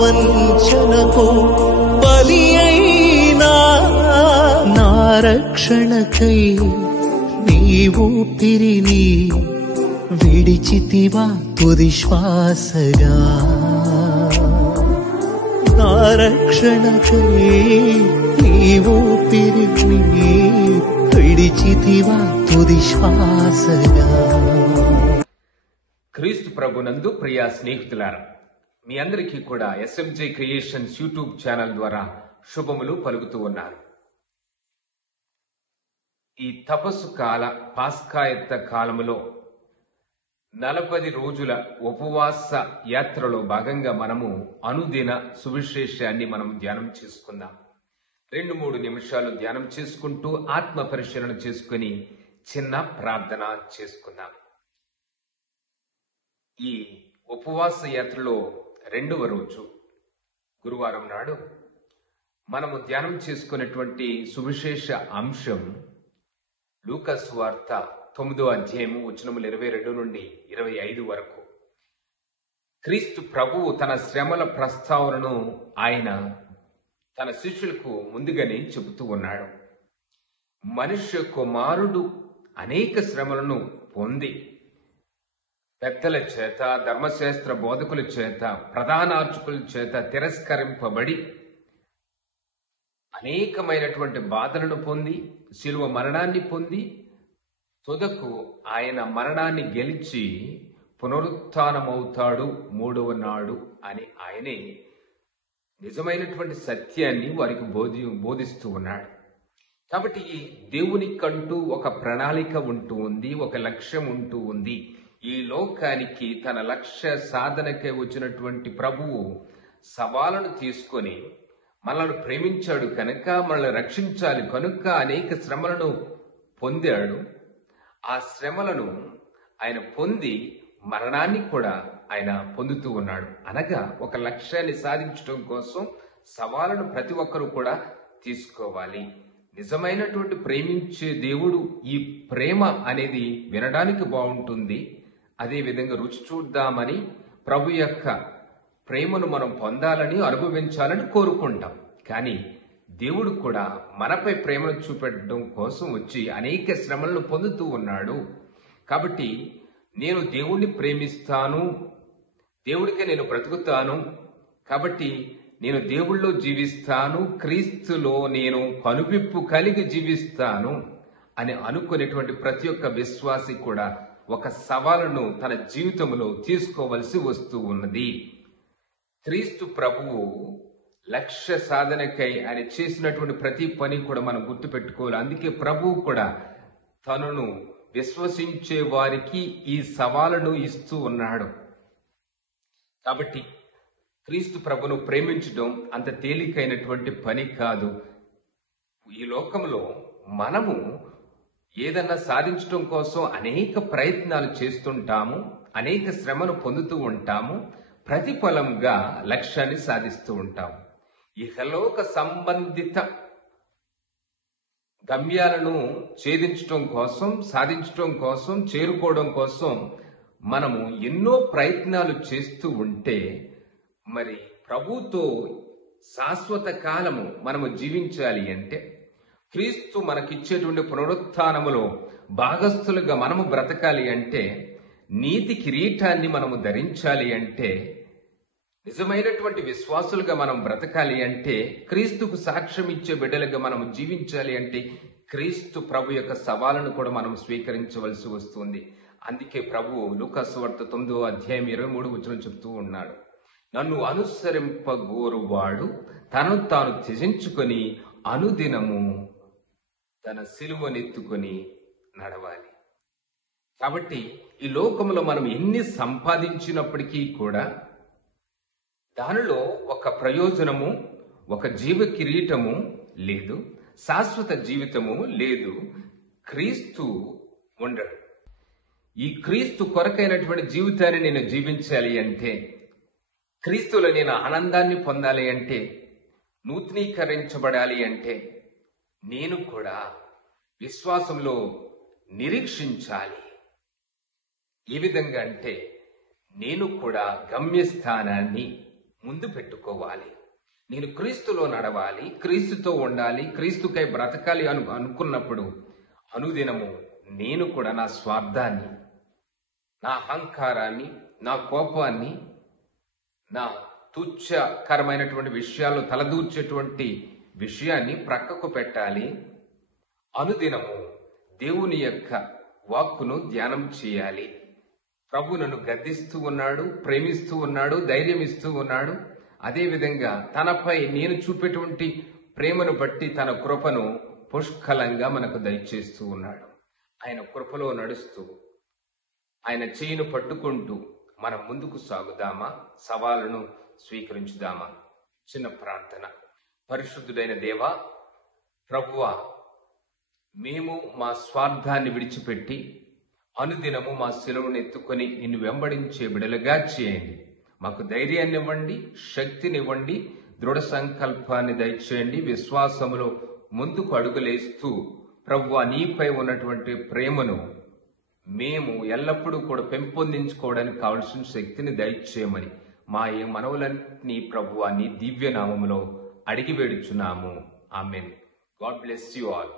వంచనకు బలి అయినా నా రక్షణకై నీవు ఊపిరిని విడిచితివా తుది శ్వాసగా. నా రక్షణకై నీవు ఊపిరిని విడిచితివా తుది శ్వాసగా. క్రీస్తు ప్రభునందు ప్రియ స్నేహితులారా, మీ అందరికీ కూడా ఎస్ఎంజే క్రియేషన్స్ యూట్యూబ్ ఛానల్ ద్వారా శుభములు పలుకుతూ ఉన్నారు. ఈ తపస్సు కాల పాస్కాయత్త కాలములో 40 రోజుల ఉపవాస యాత్రలో భాగంగా మనము అనుదిన సువిశేషాన్ని మనం ధ్యానం చేసుకుందాం. 2-3 నిమిషాలు ధ్యానం చేసుకుంటూ ఆత్మ పరిశీలన చేసుకుని చిన్న ప్రార్థన చేసుకుందాం. ఈ ఉపవాస యాత్రలో 2వ రోజు గురువారం నాడు మనము ధ్యానం చేసుకున్నటువంటి సువిశేష అంశం లూకా సువార్త 9వ అధ్యాయము వచనములు 22 నుండి 25 వరకు. క్రీస్తు ప్రభువు తన శ్రమల ప్రస్తావనను ఆయన తన శిష్యులకు ముందుగానే చెబుతూ ఉన్నాడు. మనుష్య కుమారుడు అనేక శ్రమలను పొంది పెద్దల చేత, ధర్మశాస్త్ర బోధకుల చేత, ప్రధానార్చకుల చేత తిరస్కరింపబడి అనేకమైనటువంటి బాధలను పొంది శిలువ మరణాన్ని పొంది తుదకు ఆయన మరణాన్ని గెలిచి పునరుత్థానమవుతాడు 3వ నాడు అని ఆయనే నిజమైనటువంటి సత్యాన్ని వారికి బోధిస్తూ ఉన్నాడు. కాబట్టి ఈ దేవునికంటూ ఒక ప్రణాళిక ఉంటూ ఉంది, ఒక లక్ష్యం ఉంటూ ఉంది. ఈ లోకానికి తన లక్ష్య సాధనకై వచ్చినటువంటి ప్రభువు సవాలును తీసుకొని మనల్ని ప్రేమించాడు కనుక, మనల్ని రక్షించాలి కనుక అనేక శ్రమలను పొందాడు. ఆ శ్రమలను ఆయన పొంది మరణాన్ని కూడా ఆయన పొందుతూ ఉన్నాడు. అనగా ఒక లక్ష్యాన్ని సాధించడం కోసం సవాలును ప్రతి ఒక్కరూ కూడా తీసుకోవాలి. నిజమైనటువంటి ప్రేమించే దేవుడు ఈ ప్రేమ అనేది వినడానికి బాగుంటుంది, అదే విధంగా రుచి చూద్దామని ప్రభు యొక్క ప్రేమను మనం పొందాలని అనుభవించాలని కోరుకుంటాం. కానీ దేవుడు కూడా మనపై ప్రేమను చూపెట్టడం కోసం వచ్చి అనేక శ్రమలను పొందుతూ ఉన్నాడు. కాబట్టి నేను దేవుణ్ణి ప్రేమిస్తాను, దేవుడికే నేను బ్రతుకుతాను, కాబట్టి నేను దేవుళ్ళో జీవిస్తాను, క్రీస్తులో నేను కనువిప్పు కలిగి జీవిస్తాను అని అనుకునేటువంటి ప్రతి ఒక్క విశ్వాసి కూడా ఒక సవాలును తన జీవితంలో తీసుకోవలసి వస్తూ ఉన్నది. క్రీస్తు ప్రభువు లక్ష్య సాధనకై ఆయన చేసినటువంటి ప్రతి పని కూడా మనం గుర్తుపెట్టుకోవాలి. అందుకే ప్రభువు కూడా తనను విశ్వసించే వారికి ఈ సవాలును ఇస్తూ ఉన్నాడు. కాబట్టి క్రీస్తు ప్రభును ప్రేమించడం అంత తేలికైనటువంటి పని కాదు. ఈ లోకంలో మనము ఏదన్నా సాధించడం కోసం అనేక ప్రయత్నాలు చేస్తుంటాము, అనేక శ్రమను పొందుతూ ఉంటాము, ప్రతిఫలంగా లక్ష్యాన్ని సాధిస్తూ ఉంటాము. ఇహలోక సంబంధిత గమ్యాలను ఛేదించడం కోసం, సాధించడం కోసం, చేరుకోవడం కోసం మనము ఎన్నో ప్రయత్నాలు చేస్తూ ఉంటే మరి ప్రభుతో శాశ్వత కాలము మనము జీవించాలి అంటే, క్రీస్తు మనకిచ్చేటువంటి పునరుత్థానములో భాగస్థులుగా మనము బ్రతకాలి అంటే, నీతి కిరీటాన్ని మనము ధరించాలి అంటే, నిజమైనటువంటి విశ్వాసులుగా మనం బ్రతకాలి అంటే, క్రీస్తుకు సాక్ష్యం ఇచ్చే బిడ్డలుగా మనం జీవించాలి అంటే, క్రీస్తు ప్రభు యొక్క సవాలను కూడా మనం స్వీకరించవలసి వస్తుంది. అందుకే ప్రభువు లూకా సువార్త 9వ అధ్యాయం 23 వచనం చెప్తూ ఉన్నాడు, నన్ను అనుసరింపగోరువాడు తనను తాను త్యజించుకొని అనుదినము తన సిలువనెత్తుకొని నడవాలి. కాబట్టి ఈ లోకంలో మనం ఎన్ని సంపాదించినప్పటికీ కూడా దానిలో ఒక ప్రయోజనము, ఒక జీవ కిరీటము లేదు, శాశ్వత జీవితము లేదు. క్రీస్తు ఉండడు. ఈ క్రీస్తు కొరకైనటువంటి జీవితాన్ని నేను జీవించాలి అంటే, క్రీస్తులో నేను ఆనందాన్ని పొందాలి అంటే, నూతనీకరించబడాలి అంటే, నేను కూడా విశ్వాసంలో నిరీక్షించాలి. ఏ విధంగా అంటే, నేను కూడా గమ్యస్థానాన్ని ముందు పెట్టుకోవాలి. నేను క్రీస్తులో నడవాలి, క్రీస్తుతో ఉండాలి, క్రీస్తుకై బ్రతకాలి అనుకున్నప్పుడు అనుదినము నేను కూడా నా స్వార్థాన్ని, నా అహంకారాన్ని, నా కోపాన్ని, నా తుచ్చకరమైనటువంటి విషయాలు తలదూర్చేటువంటి విషయాన్ని ప్రక్కకు పెట్టాలి. అనుదినము దేవుని యొక్క వాక్కును ధ్యానం చేయాలి. ప్రభు నన్ను గద్దిస్తూ ఉన్నాడు, ప్రేమిస్తూ ఉన్నాడు, ధైర్యం ఇస్తూ ఉన్నాడు. అదేవిధంగా తనపై నేను చూపేటువంటి ప్రేమను బట్టి తన కృపను పుష్కలంగా మనకు దయచేస్తూ ఉన్నాడు. ఆయన కృపలో నడుస్తూ ఆయన చేయిను పట్టుకుంటూ మనం ముందుకు సాగుదామా? సవాలును స్వీకరించుదామా? చిన్న ప్రార్థన. పరిశుద్ధుడైన దేవా, ప్రభువా, మేము మా స్వార్థాన్ని విడిచిపెట్టి అనుదినము మా శిలువను ఎత్తుకొని నిన్ను వెంబడించే బిడలుగా చేయండి. మాకు ధైర్యాన్ని ఇవ్వండి, శక్తినివ్వండి, దృఢ సంకల్పాన్ని దయచేయండి. విశ్వాసములో ముందుకు అడుగులేస్తూ ప్రభువా, నీపై ఉన్నటువంటి ప్రేమను మేము ఎల్లప్పుడూ కూడా పెంపొందించుకోవడానికి కావలసిన శక్తిని దయచేయమని మా ఈ మనవులన్నీ ప్రభువా నీ దివ్య నామములో అడిగి వేడుచున్నాము. ఆమేన్. God bless you all.